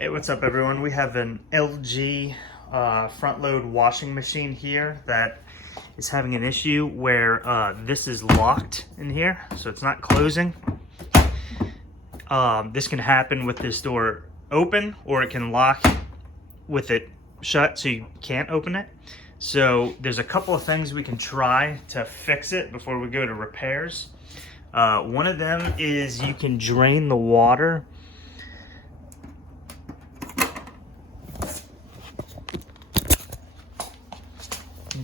Hey, what's up everyone? We have an LG front load washing machine here that is having an issue where this is locked in here, so it's not closing. This can happen with this door open, or it can lock with it shut so you can't open it. So there's a couple of things we can try to fix it before we go to repairs. One of them is you can drain the water.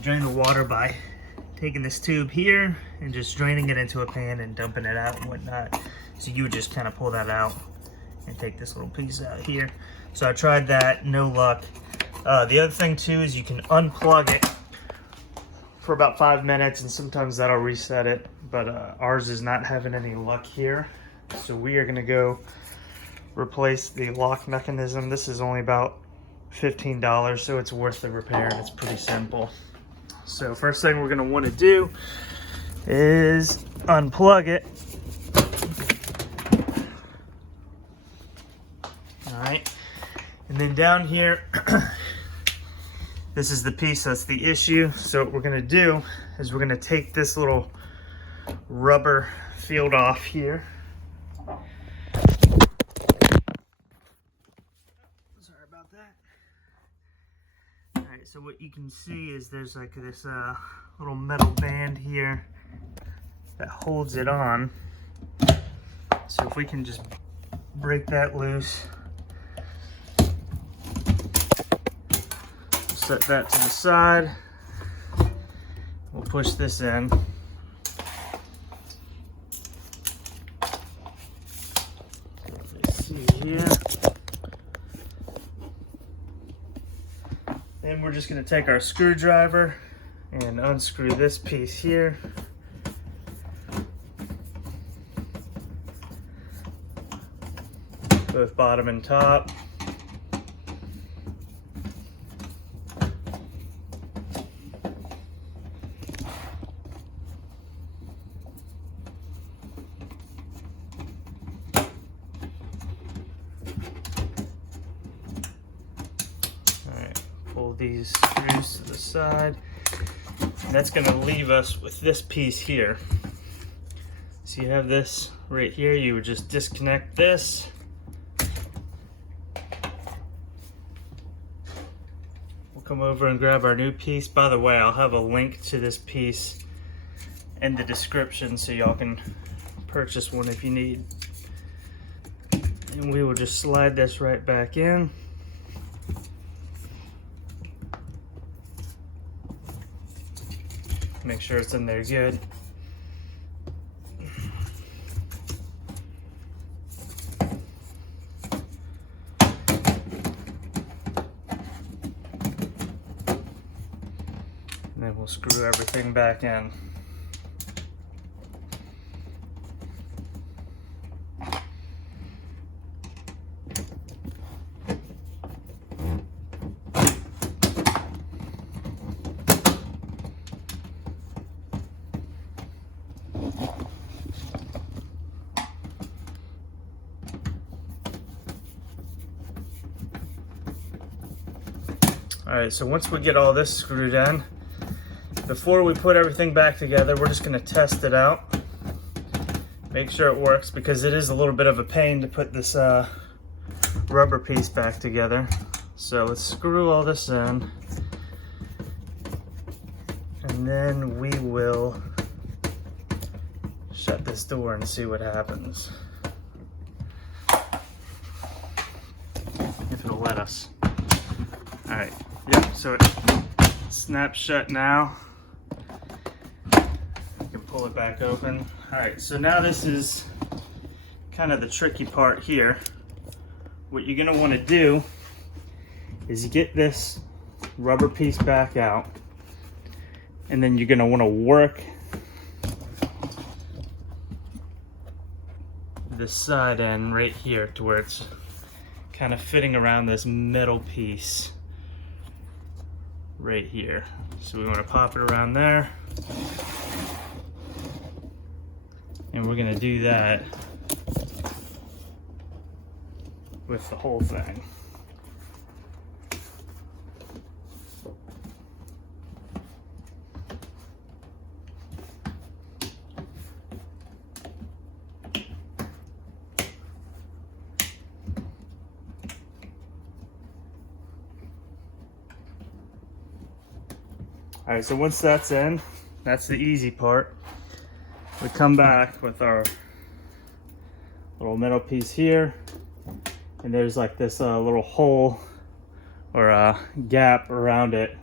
Drain the water by taking this tube here and just draining it into a pan and dumping it out and whatnot. So you would just kind of pull that out and take this little piece out here. So I tried that, no luck. The other thing too is you can unplug it for about 5 minutes and sometimes that'll reset it, but ours is not having any luck here. So we are gonna go replace the lock mechanism. This is only about $15, so it's worth the repair and it's pretty simple. So first thing we're going to want to do is unplug it. Alright, and then down here, this is the piece that's the issue. So what we're going to do is we're going to take this little rubber field off here. Sorry about that. Alright, so what you can see is there's like this little metal band here that holds it on. So if we can just break that loose, set that to the side, we'll push this in. Let's see here. Then we're just going to take our screwdriver and unscrew this piece here. Both bottom and top. Pull these screws to the side. And that's going to leave us with this piece here. So you have this right here. You would just disconnect this. We'll come over and grab our new piece. By the way, I'll have a link to this piece in the description so y'all can purchase one if you need. And we will just slide this right back in. Make sure it's in there good. And then we'll screw everything back in. Alright, so once we get all this screwed in, before we put everything back together, we're just going to test it out. Make sure it works, because it is a little bit of a pain to put this rubber piece back together. So let's screw all this in, and then we will shut this door and see what happens. If it'll let us. Alright. Yep, so it snaps shut now. You can pull it back open. Alright, so now this is kind of the tricky part here. What you're going to want to do is get this rubber piece back out, and then you're going to want to work this side end right here to where it's kind of fitting around this metal piece right here. So we want to pop it around there, and we're going to do that with the whole thing. All right, so once that's in, that's the easy part. We come back with our little metal piece here, and there's like this little hole or a gap around it.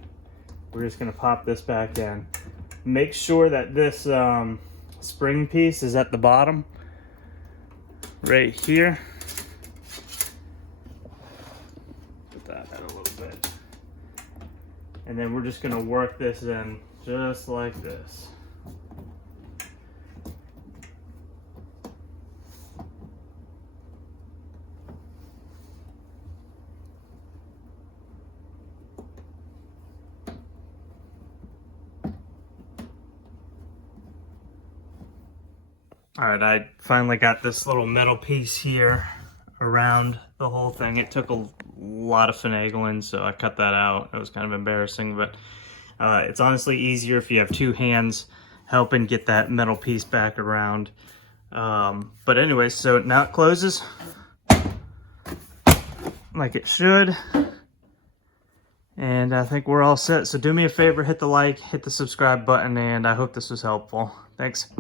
We're just gonna pop this back in. Make sure that this spring piece is at the bottom, right here. Put that in a little bit. And then we're just gonna work this in just like this. All right, I finally got this little metal piece here around the whole thing. It took a lot of finagling, so I cut that out. It was kind of embarrassing, but it's honestly easier if you have two hands helping get that metal piece back around. But anyway, so now it closes like it should. And I think we're all set. So do me a favor, hit the like, hit the subscribe button, and I hope this was helpful. Thanks.